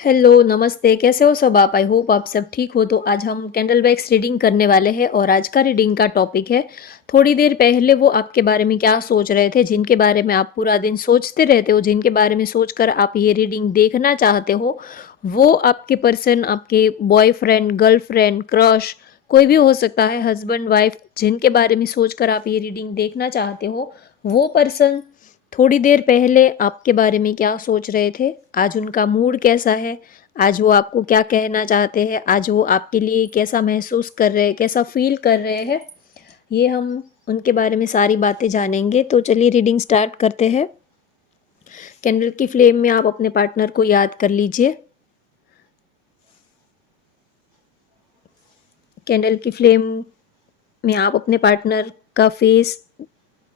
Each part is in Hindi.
हेलो, नमस्ते, कैसे हो सब आप? आई होप आप सब ठीक हो। तो आज हम कैंडल वैक्स रीडिंग करने वाले हैं और आज का रीडिंग का टॉपिक है, थोड़ी देर पहले वो आपके बारे में क्या सोच रहे थे, जिनके बारे में आप पूरा दिन सोचते रहते हो, जिनके बारे में सोचकर आप ये रीडिंग देखना चाहते हो, वो आपके पर्सन, आपके बॉयफ्रेंड, गर्लफ्रेंड, क्रश, कोई भी हो सकता है, हस्बैंड, वाइफ, जिनके बारे में सोचकर आप ये रीडिंग देखना चाहते हो, वो पर्सन थोड़ी देर पहले आपके बारे में क्या सोच रहे थे, आज उनका मूड कैसा है, आज वो आपको क्या कहना चाहते हैं, आज वो आपके लिए कैसा महसूस कर रहे हैं, कैसा फ़ील कर रहे हैं, ये हम उनके बारे में सारी बातें जानेंगे। तो चलिए रीडिंग स्टार्ट करते हैं। कैंडल की फ्लेम में आप अपने पार्टनर को याद कर लीजिए। कैंडल की फ्लेम में आप अपने पार्टनर का फेस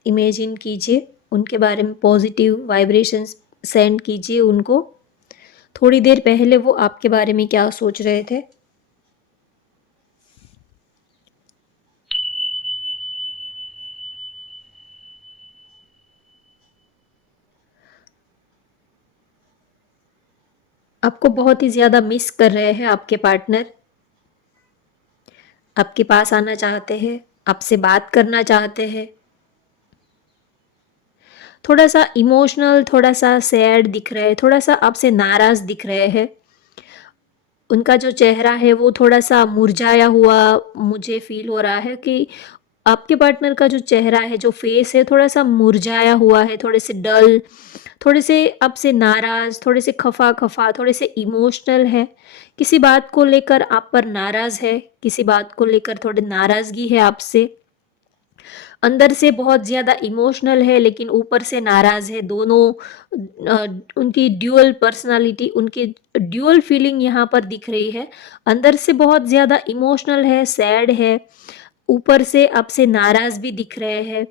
इमेजिन कीजिए, उनके बारे में पॉजिटिव वाइब्रेशंस सेंड कीजिए उनको। थोड़ी देर पहले वो आपके बारे में क्या सोच रहे थे। आपको बहुत ही ज़्यादा मिस कर रहे हैं आपके पार्टनर, आपके पास आना चाहते हैं, आपसे बात करना चाहते हैं। थोड़ा सा इमोशनल, थोड़ा सा सैड दिख रहे हैं, थोड़ा सा आपसे नाराज़ दिख रहे हैं। उनका जो चेहरा है वो थोड़ा सा मुरझाया हुआ मुझे फ़ील हो रहा है कि आपके पार्टनर का जो चेहरा है, जो फेस है, थोड़ा सा मुरझाया हुआ है, थोड़े से डल, थोड़े से आपसे नाराज़, थोड़े से खफा-खफा, थोड़े से इमोशनल है। किसी बात को लेकर आप पर नाराज़ है, किसी बात को लेकर थोड़ी नाराज़गी है आपसे। अंदर से बहुत ज़्यादा इमोशनल है लेकिन ऊपर से नाराज़ है। दोनों उनकी ड्यूअल पर्सनैलिटी, उनकी ड्यूअल फीलिंग यहाँ पर दिख रही है। अंदर से बहुत ज़्यादा इमोशनल है, सैड है, ऊपर से आपसे नाराज़ भी दिख रहे हैं।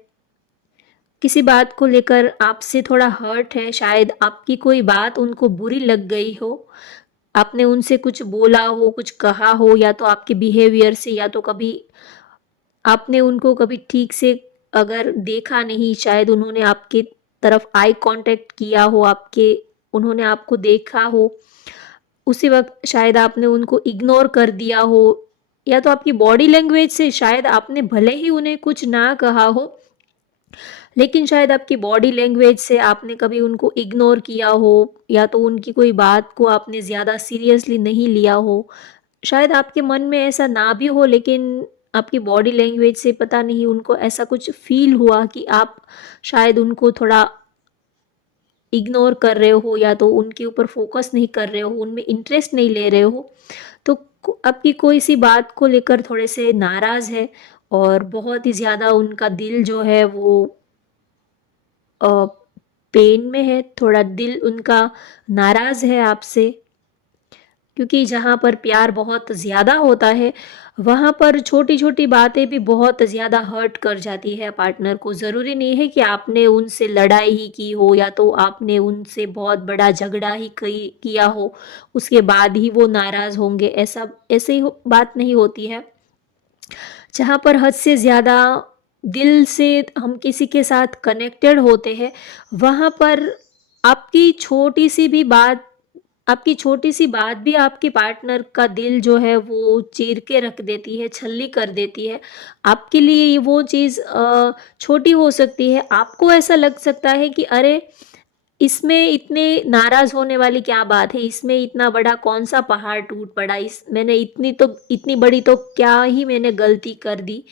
किसी बात को लेकर आपसे थोड़ा हर्ट है, शायद आपकी कोई बात उनको बुरी लग गई हो। आपने उनसे कुछ बोला हो, कुछ कहा हो, या तो आपके बिहेवियर से, या तो कभी आपने उनको कभी ठीक से अगर देखा नहीं, शायद उन्होंने आपके तरफ आई कांटेक्ट किया हो, आपके उन्होंने आपको देखा हो, उसी वक़्त शायद आपने उनको इग्नोर कर दिया हो, या तो आपकी बॉडी लैंग्वेज से शायद आपने भले ही उन्हें कुछ ना कहा हो, लेकिन शायद आपकी बॉडी लैंग्वेज से आपने कभी उनको इग्नोर किया हो, या तो उनकी कोई बात को आपने ज़्यादा सीरियसली नहीं लिया हो। शायद आपके मन में ऐसा ना भी हो, लेकिन आपकी बॉडी लैंग्वेज से पता नहीं उनको ऐसा कुछ फ़ील हुआ कि आप शायद उनको थोड़ा इग्नोर कर रहे हो, या तो उनके ऊपर फ़ोकस नहीं कर रहे हो, उनमें इंटरेस्ट नहीं ले रहे हो। तो आपकी कोई सी बात को लेकर थोड़े से नाराज़ है और बहुत ही ज़्यादा उनका दिल जो है वो अ, पेन में है, थोड़ा दिल उनका नाराज़ है आपसे, क्योंकि जहाँ पर प्यार बहुत ज़्यादा होता है, वहाँ पर छोटी-छोटी बातें भी बहुत ज़्यादा हर्ट कर जाती है पार्टनर को। ज़रूरी नहीं है कि आपने उनसे लड़ाई ही की हो, या तो आपने उनसे बहुत बड़ा झगड़ा ही कई किया हो, उसके बाद ही वो नाराज़ होंगे, ऐसे ही बात नहीं होती है। जहाँ पर हद से ज़्यादा दिल से हम किसी के साथ कनेक्टेड होते हैं, वहाँ पर आपकी छोटी-सी भी बात आपकी छोटी-सी बात भी आपके पार्टनर का दिल जो है वो चीर के रख देती है, छल्ली कर देती है। आपके लिए ये वो चीज़ छोटी हो सकती है, आपको ऐसा लग सकता है कि अरे! इसमें इतने नाराज़ होने वाली क्या बात है? इसमें इतना बड़ा कौन-सा पहाड़ टूट पड़ा? इस मैंने इतनी बड़ी तो क्या ही मैंने गलती कर दी?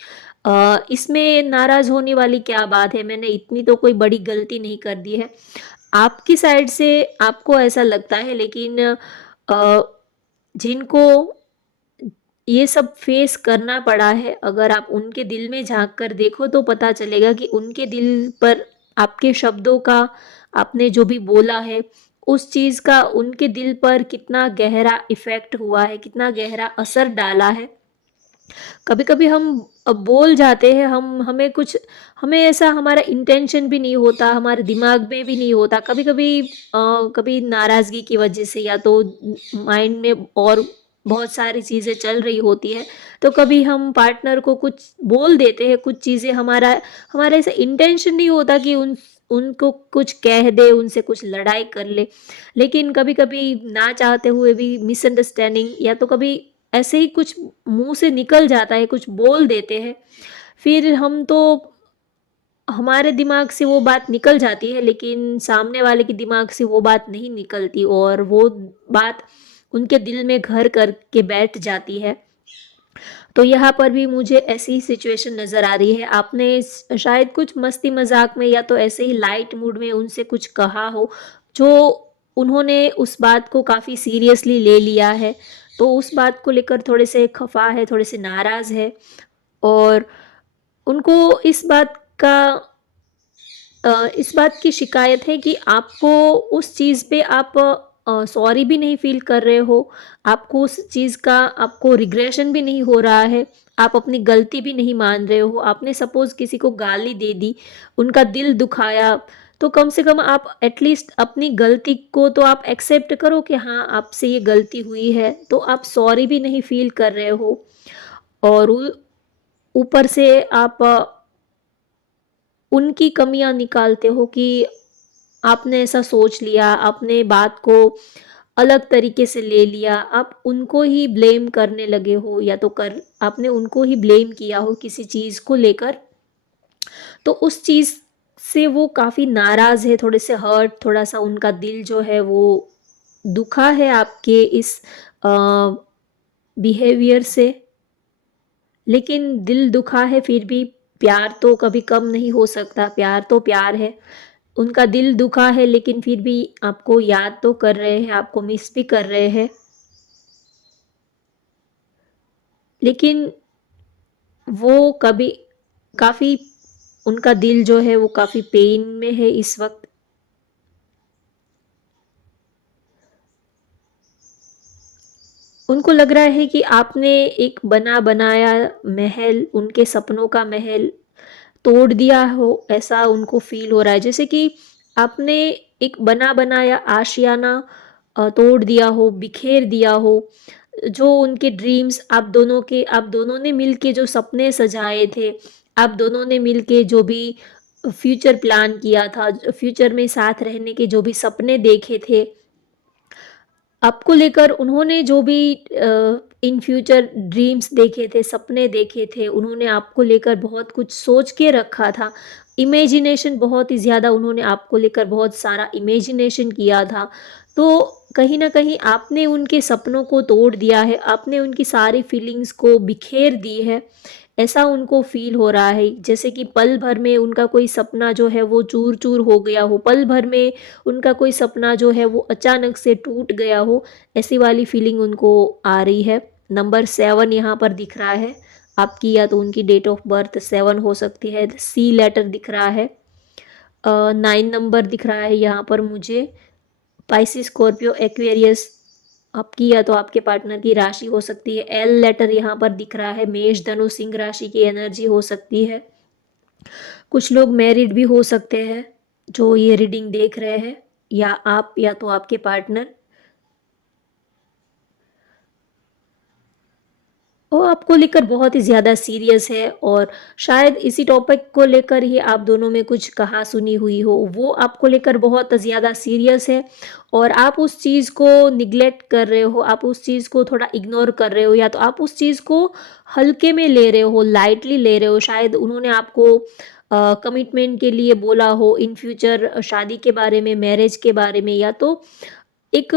इसमें नाराज़ होने वाली क्या बात है? मैंने इतनी तो कोई बड़ी गलती नहीं कर दी है। आपकी साइड से आपको ऐसा लगता है, लेकिन अ, जिनको ये सब फेस करना पड़ा है, अगर आप उनके दिल में झाँक कर देखो तो पता चलेगा कि उनके दिल पर आपके शब्दों का, आपने जो भी बोला है, उस चीज़ का उनके दिल पर कितना गहरा इफ़ेक्ट हुआ है, कितना गहरा असर डाला है। कभी-कभी हम बोल जाते हैं, हमें ऐसा हमारा इंटेंशन भी नहीं होता, हमारे दिमाग में भी नहीं होता। कभी-कभी कभी नाराज़गी की वजह से, या तो माइंड में और बहुत सारी चीज़ें चल रही होती हैं, तो कभी हम पार्टनर को कुछ बोल देते हैं, कुछ चीज़ें हमारा हमारा ऐसा इंटेंशन नहीं होता कि उनको कुछ कह दे, उनसे कुछ लड़ाई कर ले। लेकिन कभी-कभी ना चाहते हुए भी मिसअंडरस्टैंडिंग या तो कभी ऐसे ही कुछ मुँह से निकल जाता है, कुछ बोल देते हैं, फिर हम तो हमारे दिमाग से वो बात निकल जाती है, लेकिन सामने वाले के दिमाग से वो बात नहीं निकलती और वो बात उनके दिल में घर करके बैठ जाती है। तो यहाँ पर भी मुझे ऐसी ही सिचुएशन नज़र आ रही है। आपने शायद कुछ मस्ती मजाक में या तो ऐसे ही लाइट मूड में उनसे कुछ कहा हो, जो उन्होंने उस बात को काफ़ी सीरियसली ले लिया है। तो उस बात को लेकर थोड़े से खफा है, थोड़े से नाराज़ है और उनको इस बात की शिकायत है कि आपको उस चीज़ पे आप सॉरी भी नहीं फ़ील कर रहे हो, आपको उस चीज़ का आपको रिग्रेशन भी नहीं हो रहा है, आप अपनी गलती भी नहीं मान रहे हो। आपने सपोज़ किसी को गाली दे दी, उनका दिल दुखाया, तो कम से कम आप एटलीस्ट अपनी गलती को तो आप एक्सेप्ट करो कि हाँ, आपसे ये गलती हुई है, तो आप सॉरी भी नहीं फ़ील कर रहे हो और ऊपर से आप उनकी कमियाँ निकालते हो कि आपने ऐसा सोच लिया, आपने बात को अलग तरीके से ले लिया, आप उनको ही ब्लेम करने लगे हो या तो कर आपने उनको ही ब्लेम किया हो किसी चीज़ को लेकर, तो उस चीज़ से वो काफ़ी नाराज़ है, थोड़े से हर्ट, थोड़ा-सा उनका दिल जो है वो दुखा है आपके इस अ, बिहेवियर से। लेकिन दिल दुखा है फिर भी प्यार तो कभी कम नहीं हो सकता, प्यार तो प्यार है। उनका दिल दुखा है लेकिन फिर भी आपको याद तो कर रहे हैं, आपको मिस भी कर रहे हैं। लेकिन वो कभी काफ़ी उनका दिल जो है वो काफ़ी पेन में है इस वक़्त। उनको लग रहा है कि आपने एक बना-बनाया महल, उनके सपनों का महल तोड़ दिया हो, ऐसा उनको फ़ील हो रहा है। जैसे कि आपने एक बना-बनाया आशियाना तोड़ दिया हो, बिखेर दिया हो। जो उनके ड्रीम्स आप दोनों ने मिलके जो सपने सजाए थे, आप दोनों ने मिलके जो भी फ्यूचर प्लान किया था, फ्यूचर में साथ रहने के जो भी सपने देखे थे, आपको लेकर उन्होंने जो भी इन फ्यूचर ड्रीम्स देखे थे, सपने देखे थे, उन्होंने आपको लेकर बहुत कुछ सोच के रखा था। इमेजिनेशन बहुत ही ज़्यादा उन्होंने आपको लेकर बहुत सारा इमेजिनेशन किया था। तो कहीं न कहीं आपने उनके सपनों को तोड़ दिया है, आपने उनकी सारी फीलिंग्स को बिखेर दी है। ऐसा उनको फ़ील हो रहा है जैसे कि पल भर में उनका कोई सपना जो है वो चूर-चूर हो गया हो, पल भर में उनका कोई सपना जो है वो अचानक से टूट गया हो, ऐसी वाली फीलिंग उनको आ रही है। नंबर 7 यहाँ पर दिख रहा है, आपकी या तो उनकी डेट ऑफ बर्थ 7 हो सकती है, सी लेटर दिख रहा है। 9 नंबर दिख रहा है यहाँ पर मुझे, पाइसेस, स्कॉर्पियो, एक्वेरियस आपकी या तो आपके पार्टनर की राशि हो सकती है। एल लेटर यहाँ पर दिख रहा है, मेष, धनु, सिंह राशि की एनर्जी हो सकती है। कुछ लोग मैरिड भी हो सकते हैं, जो ये रीडिंग देख रहे हैं, या आप या तो आपके पार्टनर। वो आपको लेकर बहुत ही ज़्यादा सीरियस है और शायद इसी टॉपिक को लेकर ही आप दोनों में कुछ कहा-सुनी हुई हो। वो आपको लेकर बहुत ज़्यादा सीरियस है और आप उस चीज़ को निग्लेक्ट कर रहे हो, आप उस चीज़ को थोड़ा इग्नोर कर रहे हो या तो आप उस चीज़ को हल्के में ले रहे हो, लाइटली ले रहे हो। शायद उन्होंने आपको कमिटमेंट के लिए बोला हो, इन फ्यूचर शादी के बारे में, मैरिज के बारे में, या तो एक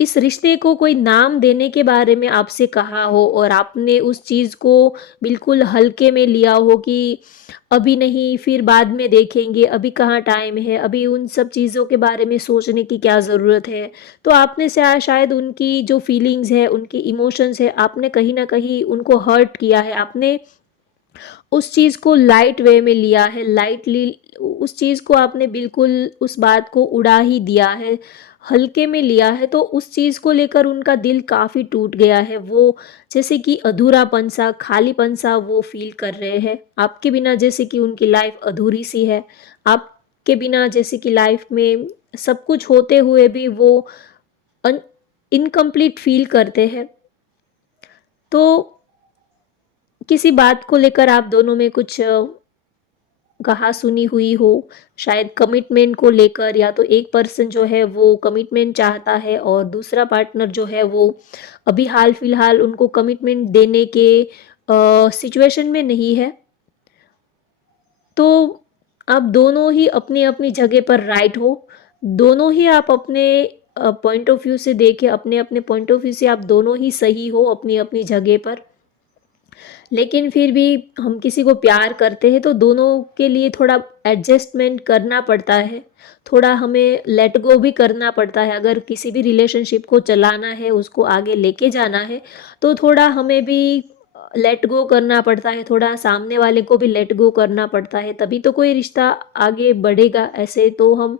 इस रिश्ते को कोई नाम देने के बारे में आपसे कहा हो और आपने उस चीज़ को बिल्कुल हल्के में लिया हो कि अभी नहीं, फिर बाद में देखेंगे, अभी कहाँ टाइम है, अभी उन सब चीज़ों के बारे में सोचने की क्या ज़रूरत है। तो आपने शायद उनकी जो फीलिंग्स है, उनकी इमोशंस है, आपने कहीं न कहीं उनको हर्ट किया है। आपने उस चीज़ को लाइट वे में लिया है, लाइटली उस चीज़ को आपने बिल्कुल उस बात को उड़ा ही दिया है, हल्के में लिया है, तो उस चीज़ को लेकर उनका दिल काफ़ी टूट गया है। वो जैसे कि अधूरापन-सा, खालीपन-सा वो फ़ील कर रहे हैं। आपके बिना जैसे कि उनकी लाइफ़ अधूरी-सी है, आपके बिना जैसे कि लाइफ़ में सब कुछ होते हुए भी वो अन इनकम्प्लीट फ़ील करते हैं। तो किसी बात को लेकर आप दोनों में कुछ कहा सुनी हुई हो, शायद कमिटमेंट को लेकर, या तो एक पर्सन जो है वो कमिटमेंट चाहता है और दूसरा पार्टनर जो है वो अभी हाल फिलहाल उनको कमिटमेंट देने के सिचुएशन में नहीं है। तो आप दोनों ही अपनी अपनी जगह पर राइट हो, दोनों ही आप अपने पॉइंट ऑफ व्यू से देखें, अपने अपने पॉइंट ऑफ व्यू से आप दोनों ही सही हो अपनी अपनी जगह पर। लेकिन फिर भी हम किसी को प्यार करते हैं तो दोनों के लिए थोड़ा एडजस्टमेंट करना पड़ता है, थोड़ा हमें लेट गो भी करना पड़ता है। अगर किसी भी रिलेशनशिप को चलाना है, उसको आगे लेके जाना है, तो थोड़ा हमें भी लेट गो करना पड़ता है, थोड़ा सामने वाले को भी लेट गो करना पड़ता है, तभी तो कोई रिश्ता आगे बढ़ेगा। ऐसे तो हम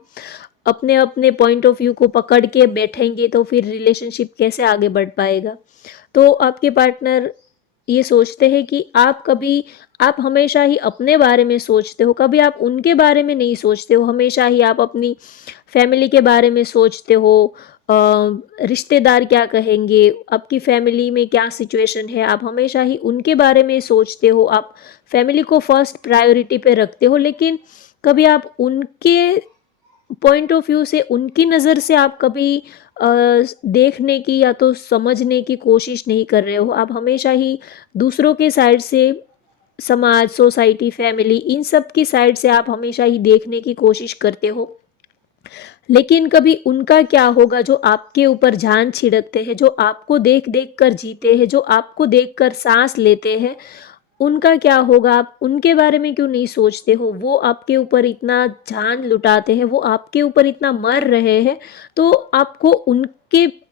अपने अपने पॉइंट ऑफ व्यू को पकड़ के बैठेंगे तो फिर रिलेशनशिप कैसे आगे बढ़ पाएगा। तो आपके पार्टनर ये सोचते हैं कि आप हमेशा ही अपने बारे में सोचते हो, कभी आप उनके बारे में नहीं सोचते हो, हमेशा ही आप अपनी फैमिली के बारे में सोचते हो। अ, रिश्तेदार क्या कहेंगे, आपकी फैमिली में क्या सिचुएशन है, आप हमेशा ही उनके बारे में सोचते हो, आप फैमिली को फर्स्ट प्रायोरिटी पे रखते हो। लेकिन कभी आप उनके पॉइंट ऑफ व्यू से, उनकी नज़र से आप कभी अ, देखने की या तो समझने की कोशिश नहीं कर रहे हो। आप हमेशा ही दूसरों के साइड से, समाज, सोसाइटी, फैमिली, इन सब की साइड से आप हमेशा ही देखने की कोशिश करते हो। लेकिन कभी उनका क्या होगा जो आपके ऊपर जान छिड़कते हैं, जो आपको देख देख कर जीते हैं, जो आपको देख कर सांस लेते हैं, उनका क्या होगा? आप उनके बारे में क्यों नहीं सोचते हो? वो आपके ऊपर इतना जान लुटाते हैं, वो आपके ऊपर इतना मर रहे हैं, तो आपको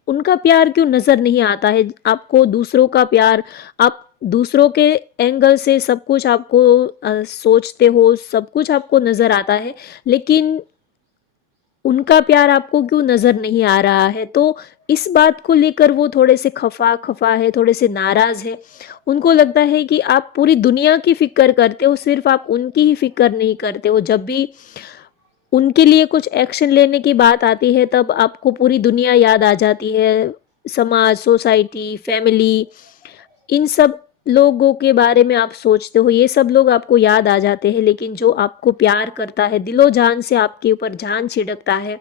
उनका प्यार क्यों नज़र नहीं आता है? आपको दूसरों का प्यार, आप दूसरों के एंगल से सब कुछ आपको सोचते हो, सब कुछ आपको नज़र आता है, लेकिन उनका प्यार आपको क्यों नज़र नहीं आ रहा है? तो इस बात को लेकर वो थोड़े से खफ़ा-खफ़ा है, थोड़े से नाराज़ है। उनको लगता है कि आप पूरी दुनिया की फ़िक्र करते हो, सिर्फ़ आप उनकी ही फ़िक्र नहीं करते हो। जब भी उनके लिए कुछ एक्शन लेने की बात आती है, तब आपको पूरी दुनिया याद आ जाती है। समाज, सोसाइटी, फैमिली, इन सब लोगों के बारे में आप सोचते हो, ये सब लोग आपको याद आ जाते हैं। लेकिन जो आपको प्यार करता है, दिलो-जान से आपके ऊपर जान छिड़कता है,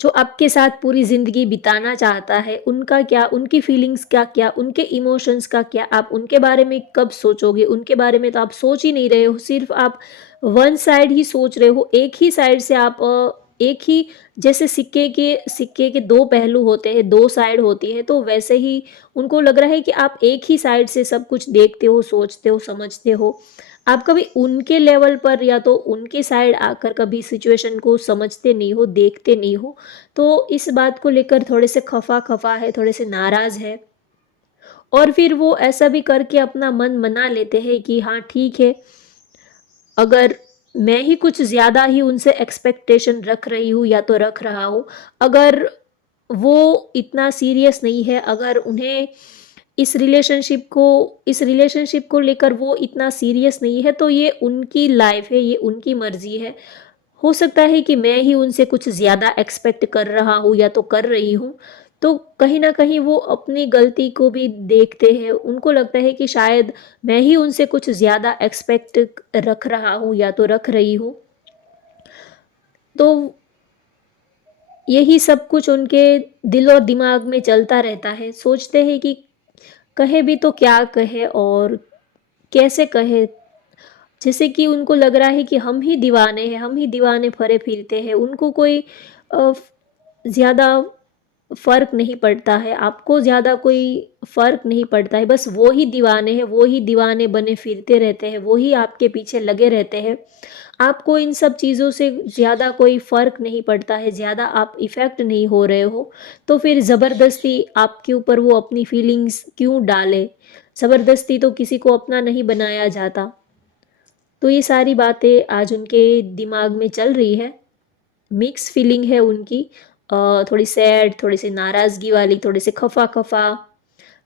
जो आपके साथ पूरी ज़िंदगी बिताना चाहता है, उनका क्या, उनकी फीलिंग्स का क्या, उनके इमोशंस का क्या, आप उनके बारे में कब सोचोगे? उनके बारे में तो आप सोच ही नहीं रहे हो, सिर्फ़ आप वन साइड ही सोच रहे हो, एक ही साइड से आप एक ही, जैसे सिक्के के 2 पहलू होते हैं, 2 साइड होती है, तो वैसे ही उनको लग रहा है कि आप एक ही साइड से सब कुछ देखते हो, सोचते हो, समझते हो। आप कभी उनके लेवल पर या तो उनके साइड आकर कभी सिचुएशन को समझते नहीं हो, देखते नहीं हो। तो इस बात को लेकर थोड़े से खफा-खफा है, थोड़े से नाराज़ है, और फिर वो ऐसा भी करके अपना मन मना लेते हैं कि हाँ ठीक है, अगर मैं ही कुछ ज़्यादा ही उनसे एक्सपेक्टेशन रख रही हूँ या तो रख रहा हूँ, अगर वो इतना सीरियस नहीं है, अगर उन्हें इस रिलेशनशिप को लेकर वो इतना सीरियस नहीं है, तो ये उनकी लाइफ़ है, ये उनकी मर्ज़ी है। हो सकता है कि मैं ही उनसे कुछ ज़्यादा एक्सपेक्ट कर रहा हूँ या तो कर रही हूँ, तो कहीं न कहीं वो अपनी गलती को भी देखते हैं। उनको लगता है कि शायद मैं ही उनसे कुछ ज़्यादा एक्सपेक्ट रख रहा हूँ या तो रख रही हूँ। तो यही सब कुछ उनके दिल और दिमाग में चलता रहता है। सोचते हैं कि कहे भी तो क्या कहे और कैसे कहे? जैसे कि उनको लग रहा है कि हम ही दीवाने हैं, हम ही दीवाने भरे फिरते हैं। उनको कोई ज़्यादा फ़र्क नहीं पड़ता है, आपको ज़्यादा कोई फ़र्क नहीं पड़ता है, बस वो ही दीवाने हैं, वो ही दीवाने बने फिरते रहते हैं, वो ही आपके पीछे लगे रहते हैं। आपको इन सब चीज़ों से ज़्यादा कोई फ़र्क नहीं पड़ता है, ज़्यादा आप इफ़ेक्ट नहीं हो रहे हो, तो फिर ज़बरदस्ती आपके ऊपर वो अपनी फीलिंग्स क्यों डाले? ज़बरदस्ती तो किसी को अपना नहीं बनाया जाता। तो ये सारी बातें आज उनके दिमाग में चल रही है। मिक्स फीलिंग है उनकी, थोड़ी सैड, थोड़ी सी नाराज़गी वाली, थोड़े से खफ़ा-खफ़ा,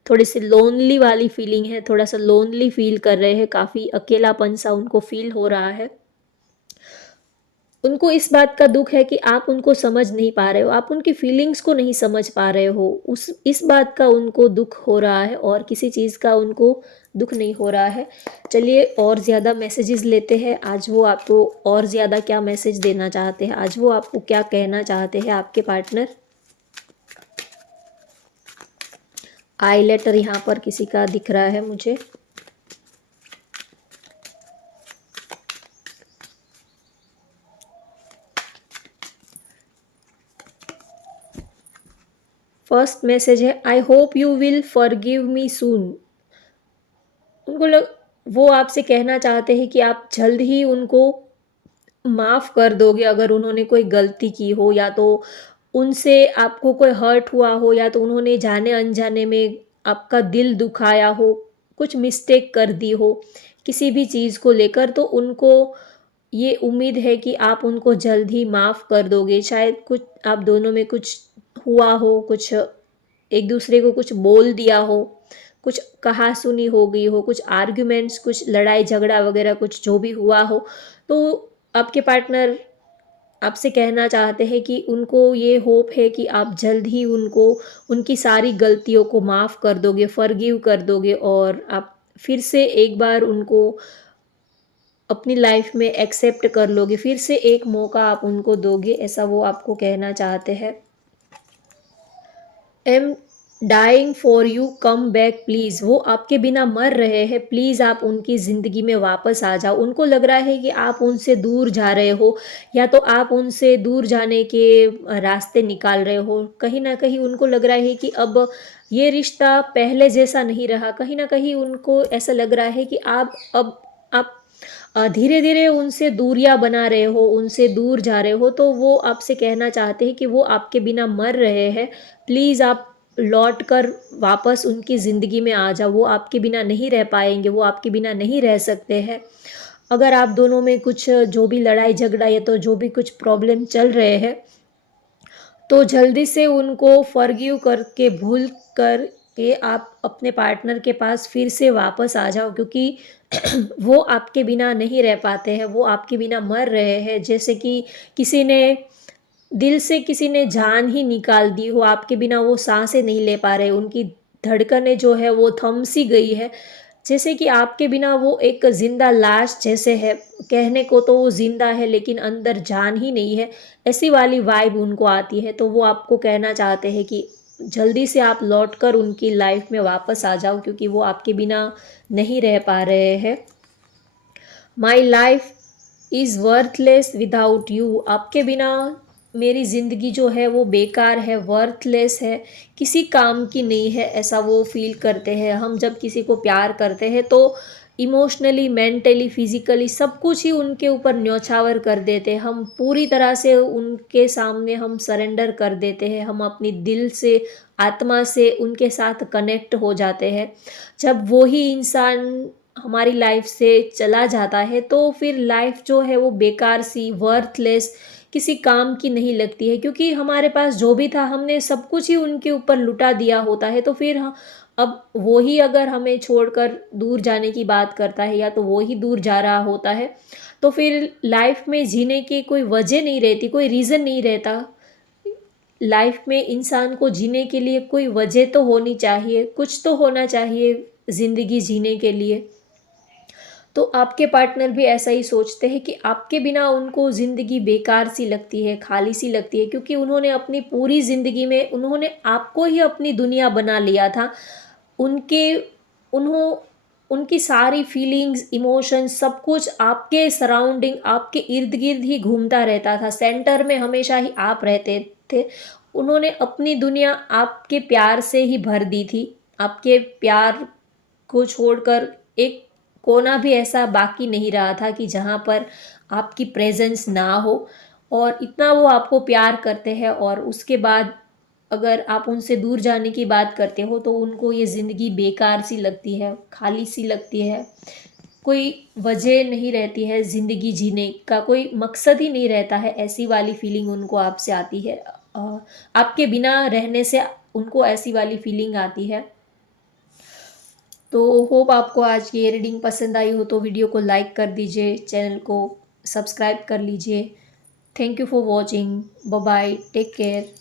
थोड़ी सी लोनली वाली फीलिंग है, थोड़ा-सा लोनली फ़ील कर रहे हैं, काफ़ी अकेलापन-सा उनको फ़ील हो रहा है। उनको इस बात का दुःख है कि आप उनको समझ नहीं पा रहे हो, आप उनकी फीलिंग्स को नहीं समझ पा रहे हो। उस इस बात का उनको दुःख हो रहा है और किसी चीज़ का उनको दुःख नहीं हो रहा है। चलिए और ज़्यादा मैसेजेस लेते हैं। आज वो आपको और ज़्यादा क्या मैसेज देना चाहते हैं? आज वो आपको क्या कहना चाहते हैं आपके पार्टनर? आई लेटर यहाँ पर किसी का दिख रहा है मुझे। फर्स्ट मैसेज है, I hope you will forgive me soon. उनको लग वो आपसे कहना चाहते हैं कि आप जल्द ही उनको माफ़ कर दोगे अगर उन्होंने कोई गलती की हो, या तो उनसे आपको कोई हर्ट हुआ हो, या तो उन्होंने जाने अनजाने में आपका दिल दुखाया हो, कुछ मिस्टेक कर दी हो किसी भी चीज़ को लेकर, तो उनको ये उम्मीद है कि आप उनको जल्द ही माफ़ कर दोगे। शायद कुछ आप दोनों में कुछ हुआ हो, कुछ एक दूसरे को कुछ बोल दिया हो, कुछ कहा सुनी हो गई हो, कुछ आर्ग्यूमेंट्स, कुछ लड़ाई झगड़ा वगैरह कुछ जो भी हुआ हो, तो आपके पार्टनर आपसे कहना चाहते हैं कि उनको ये होप है कि आप जल्द ही उनको उनकी सारी गलतियों को माफ़ कर दोगे, फ़ॉरगिव कर दोगे, और आप फिर से एक बार उनको अपनी लाइफ में एक्सेप्ट कर लोगे, फिर से एक मौका आप उनको दोगे, ऐसा वो आपको कहना चाहते हैं। I'm dying for you, come back please. वो आपके बिना मर रहे हैं, प्लीज़ आप उनकी ज़िंदगी में वापस आ जाओ। उनको लग रहा है कि आप उनसे दूर जा रहे हो, या तो आप उनसे दूर जाने के रास्ते निकाल रहे हो। कहीं न कहीं उनको लग रहा है कि अब ये रिश्ता पहले जैसा नहीं रहा। कहीं न कहीं उनको ऐसा लग रहा है कि आप धीरे-धीरे उनसे दूरियाँ बना रहे हो, उनसे दूर जा रहे हो, तो वो आपसे कहना चाहते हैं कि वो आपके बिना मर रहे हैं। प्लीज़ आप लौट कर वापस उनकी ज़िंदगी में आ जाओ। वो आपके बिना नहीं रह पाएँगे, वो आपके बिना नहीं रह सकते हैं। अगर आप दोनों में कुछ जो भी लड़ाई झगड़ा या तो जो भी कुछ प्रॉब्लम चल रहे हैं, तो जल्दी से उनको फ़ॉरगिव करके, भूल कर के आप अपने पार्टनर के पास फिर से वापस आ जाओ, क्योंकि वो आपके बिना नहीं रह पाते हैं, वो आपके बिना मर रहे हैं। जैसे कि किसी ने दिल से किसी ने जान ही निकाल दी हो, आपके बिना वो साँसें नहीं ले पा रहे, उनकी धड़कनें जो है वो थम सी गई है। जैसे कि आपके बिना वो एक ज़िंदा लाश जैसे है, कहने को तो वो ज़िंदा है लेकिन अंदर जान ही नहीं है, ऐसी वाली वाइब उनको आती है। तो वो आपको कहना चाहते हैं कि जल्दी से आप लौटकर उनकी लाइफ़ में वापस आ जाओ, क्योंकि वो आपके बिना नहीं रह पा रहे हैं। My life is worthless without you. आपके बिना मेरी ज़िंदगी जो है वो बेकार है, वर्थलेस है, किसी काम की नहीं है, ऐसा वो फ़ील करते हैं। हम जब किसी को प्यार करते हैं तो इमोशनली, मेंटली, फिज़िकली सब कुछ ही उनके ऊपर न्योछावर कर देते हैं। हम पूरी तरह से उनके सामने हम सरेंडर कर देते हैं। हम अपनी दिल से, आत्मा से उनके साथ कनेक्ट हो जाते हैं। जब वो ही इंसान हमारी लाइफ से चला जाता है, तो फिर लाइफ जो है वो बेकार सी, वर्थलेस, किसी काम की नहीं लगती है, क्योंकि हमारे पास जो भी था हमने सब कुछ ही उनके ऊपर लुटा दिया होता है। तो फिर अब वो ही अगर हमें छोड़कर दूर जाने की बात करता है, या तो वो ही दूर जा रहा होता है, तो फिर लाइफ में जीने की कोई वजह नहीं रहती, कोई रीज़न नहीं रहता। लाइफ में इंसान को जीने के लिए कोई वजह तो होनी चाहिए, कुछ तो होना चाहिए ज़िंदगी जीने के लिए। तो आपके पार्टनर भी ऐसा ही सोचते हैं कि आपके बिना उनको ज़िंदगी बेकार सी लगती है, खाली सी लगती है, क्योंकि उन्होंने अपनी पूरी ज़िंदगी में उन्होंने आपको ही अपनी दुनिया बना लिया था। उनके उन्हों उनकी सारी फीलिंग्स, इमोशंस सब कुछ आपके सराउंडिंग, आपके इर्द-गिर्द ही घूमता रहता था। सेंटर में हमेशा ही आप रहते थे। उन्होंने अपनी दुनिया आपके प्यार से ही भर दी थी। आपके प्यार को छोड़कर एक कोना भी ऐसा बाकी नहीं रहा था कि जहाँ पर आपकी प्रेज़ेंस ना हो, और इतना वो आपको प्यार करते हैं, और उसके बाद अगर आप उनसे दूर जाने की बात करते हो तो उनको ये ज़िंदगी बेकार सी लगती है, खाली सी लगती है। कोई वजह नहीं रहती है ज़िंदगी जीने का, कोई मकसद ही नहीं रहता है, ऐसी वाली फीलिंग उनको आपसे आती है। आपके बिना रहने से उनको ऐसी वाली फीलिंग आती है। तो होप आपको आज की ये रीडिंग पसंद आई हो, तो वीडियो को लाइक कर दीजिए, चैनल को सब्सक्राइब कर लीजिए। Thank you for watching. Bye bye, take care.